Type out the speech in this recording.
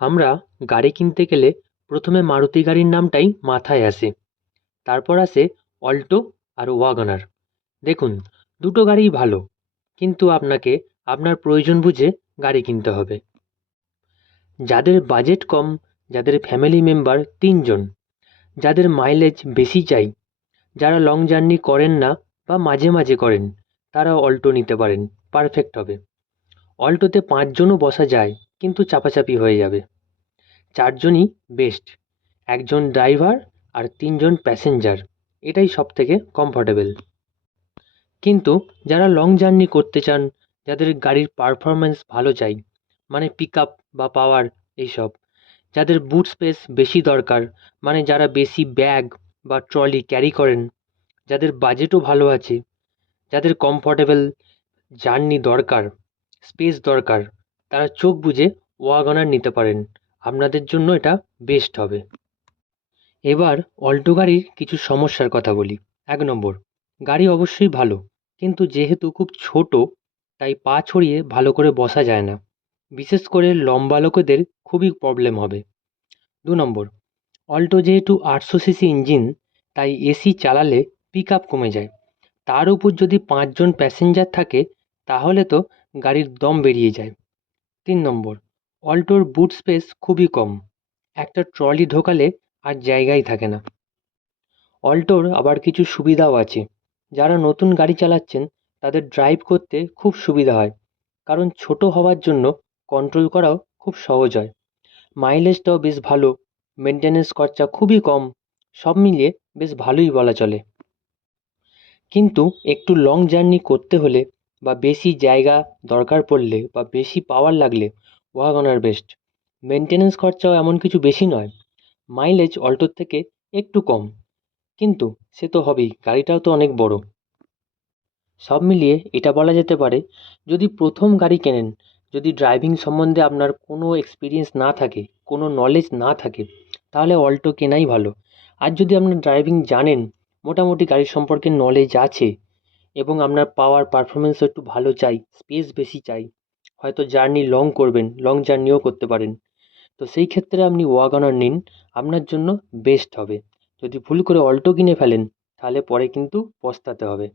আমরা গাড়ি কিনতে গেলে প্রথমে মারুতি গাড়ির নামটাই মাথায় আসে। তারপর আসে অল্টো আর ওয়াগনার। দেখুন, দুটো গাড়িই ভালো, কিন্তু আপনাকে আপনার প্রয়োজন বুঝে গাড়ি কিনতে হবে। যাদের বাজেট কম, যাদের ফ্যামিলি মেম্বার তিনজন, যাদের মাইলেজ বেশি চাই, যারা লং জার্নি করেন না বা মাঝে মাঝে করেন, তারা অল্টো নিতে পারেন, পারফেক্ট হবে। অল্টোতে পাঁচজনও বসা যায় কিন্তু চাপাচাপি হয়ে যাবে। চারজনই বেস্ট একজন ড্রাইভার আর তিনজন প্যাসেঞ্জার এটাই সব থেকে কমফর্টেবল কিন্তু যারা লং জার্নি করতে চান, যাদের গাড়ির পারফরমেন্স ভালো চাই মানে পিক আপ বা পাওয়ার এইসব, যাদের বুট স্পেস বেশি দরকার মানে যারা বেশি ব্যাগ বা ট্রলি ক্যারি করেন, যাদের বাজেটও ভালো আছে, যাদের কমফর্টেবল জার্নি দরকার স্পেস দরকার তারা চোখ বুজে ওয়াগনার নিতে পারেন। আপনাদের জন্য এটা বেস্ট হবে। এবার অল্টো গাড়ির কিছু সমস্যার কথা বলি। এক নম্বর, গাড়ি অবশ্যই ভালো, কিন্তু যেহেতু খুব ছোট, তাই পা ছড়িয়ে ভালো করে বসা যায় না। বিশেষ করে লম্বা লোকেদের খুবই প্রবলেম হবে। দু নম্বর, অল্টো যেহেতু আটশো সিসি ইঞ্জিন, তাই এসি চালালে পিক আপ কমে যায়। তার উপর যদি পাঁচজন প্যাসেঞ্জার থাকে, তাহলে তো গাড়ির দম বেরিয়ে যায়। তিন নম্বর, অল্টোর বুট স্পেস খুবই কম। একটা ট্রলি ঢোকালে আর জায়গাই থাকে না। অল্টোর আবার কিছু সুবিধাও আছে। যারা নতুন গাড়ি চালাচ্ছেন, তাদের ড্রাইভ করতে খুব সুবিধা হয়। কারণ ছোট হওয়ার জন্য কন্ট্রোল করাও খুব সহজ হয়। মাইলেজটাও বেশ ভালো মেনটেনেন্স খরচা খুবই কম, সব মিলিয়ে বেশ ভালোই বলা চলে। কিন্তু একটু লং জার্নি করতে হলে বা বেশি জায়গা দরকার পড়লে বা বেশি পাওয়ার লাগলে ওয়াগনার বেস্ট মেনটেনেন্স খরচাও এমন কিছু বেশি নয়। মাইলেজ অল্টোর থেকে একটু কম। কিন্তু সে তো হবেই, গাড়িটাও তো অনেক বড়। সব মিলিয়ে এটা বলা যেতে পারে, যদি প্রথম গাড়ি কেনেন, যদি ড্রাইভিং সম্বন্ধে আপনার কোনো এক্সপিরিয়েন্স না থাকে, কোনো নলেজ না থাকে, তাহলে অল্টো কেনাই ভালো। আর যদি আপনার ড্রাইভিং জানেন, মোটামুটি গাড়ির সম্পর্কে নলেজ আছে এবং আপনার পাওয়ার পারফরমেন্সও একটু ভালো চাই স্পেস বেশি চাই। হয়তো জার্নি লং করবেন লং জার্নিও করতে পারেন। তো সেই ক্ষেত্রে আপনি ওয়াগনার নিন, আপনার জন্য বেস্ট হবে। যদি ভুল করে অল্টো কিনে ফেলেন, তাহলে পরে কিন্তু পস্তাতে হবে।